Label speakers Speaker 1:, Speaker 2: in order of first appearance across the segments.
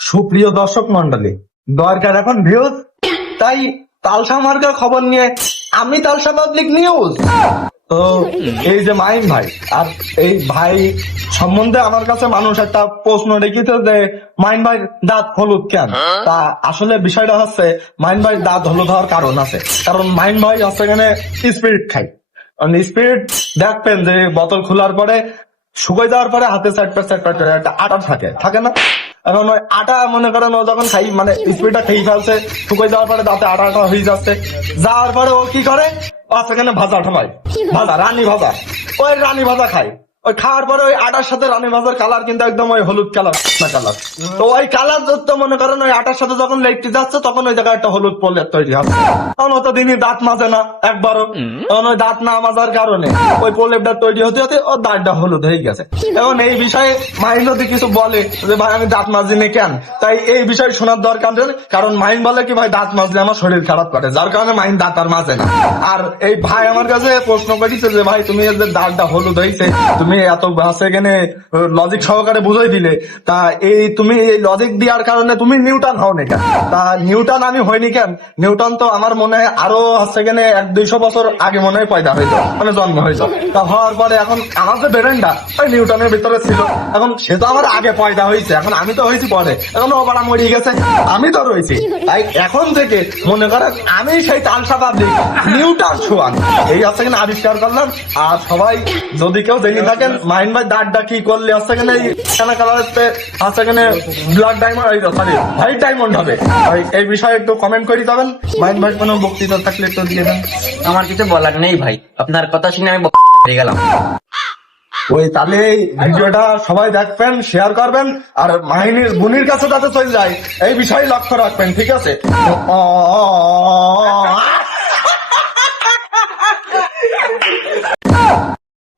Speaker 1: সুপ্রিয় দর্শক মন্ডলী দরকার এখন ভিউজ তাই তালসা মার্কার খবর নিয়ে আমি তালসা পাবলিক নিউজ তো এই যে মাইন ভাই, আর এই ভাই সম্বন্ধে আমার কাছে মানুষ একটা প্রশ্ন রেখেছে যে মাইন ভাই দাঁত হলুদ কেন? তা আসলে বিষয়টা হচ্ছে মাইন ভাই দাঁত হলুদ হওয়ার কারণ আছে। কারণ মাইন ভাই হচ্ছে এখানে স্পিরিট খাই স্পিরিট দেখবেন যে বোতল খোলার পরে শুকাই যাওয়ার পরে হাতে সাইড পার সাইড পার করে একটা আটা থাকে থাকে না? এখন ওই আটা মনে করেন ও যখন খাই মানে স্পিডটা খেয়ে ফেলছে শুকাই যাওয়ার পরে দাঁতে আটা আটা হয়ে যাচ্ছে। যাওয়ার পরে ও কি করে? ও সেখানে ভাজা ঠামাই ভাজা রানী ভাজা। ওই রানী ভাজা খায়। ওই খাওয়ার পরে ওই আটার সাথে রানী ভাজার কালার কিন্তু একদম ওই হলুদ কালার না কালার তো ওই কালার যত মনে করেন ওই আটার সাথে যখন যাচ্ছে তখন ওই জায়গায় একটা হলুদ পলের তৈরি হচ্ছে তখন অত দিনই দাঁত মাজে না একবারও। তখন ওই দাঁত না মাজার কারণে ওই প্রলেপটা তৈরি হতে হতে ওর দাঁতটা হলুদ হয়ে গেছে। এখন এই বিষয়ে মাইন যদি কিছু বলে যে ভাই আমি দাঁত মাজিনি কেন? তাই এই বিষয়ে শোনার দরকার নেই কারণ মাইন বলে কি ভাই দাঁত মাজলে আমার শরীর খারাপ করে। যার কারণে মাইন দাঁত আর মাজে না। আর এই ভাই আমার কাছে প্রশ্ন করেছে যে ভাই তুমি দাঁতটা হলুদ হয়েছে তুমি এত আছে এখানে লজিক সহকারে বুঝাই দিলে, তা এই তুমি এই লজিক দেওয়ার কারণে তুমি নিউটন হও নি কেন? তা নিউটন আমি হইনি কেন? নিউটন তো আমার মনে হয় আরও হচ্ছে এখানে এক দুইশো বছর আগে মনে হয় পয়দা হয়েছে মানে জন্ম হয়েছে তা হওয়ার পরে এখন আমার যে বেরেন্ডা ওই নিউটনের ভিতরে ছিল। এখন সে তো আমার আগে পয়দা হয়েছে এখন আমি তো হয়েছি পরে। এখন ও বাড়া মরিয়ে গেছে, আমি তো রয়েছি তাই এখন থেকে মনে করেন আমি সেই তালসা পাবলিক নিউটন ছোয়ান। এই হচ্ছে কিনা আবিষ্কার করলাম, আর সবাই যদি কেউ জেনে থাকেন মাইন্ড ভাই কি করলে কানা কালার হচ্ছে এখানে blood diamond sorry white diamond হবে। এই বিষয়ে একটু কমেন্ট করে দিবেন মাইন্ড ভাই কোনো বক্তৃতা থাকলে একটু দিয়ে দেন।
Speaker 2: আমার কিছু বলার নেই ভাই। আপনার কথা শুনে আমি দিয়ে গেলাম।
Speaker 1: ওই তাহলে এই ভিডিওটা সবাই দেখবেন শেয়ার করবেন আর মাহিনীর বোনির কাছে যাতে চলে যায় এই বিষয়ে লক্ষ্য রাখবেন ঠিক আছে?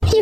Speaker 3: কি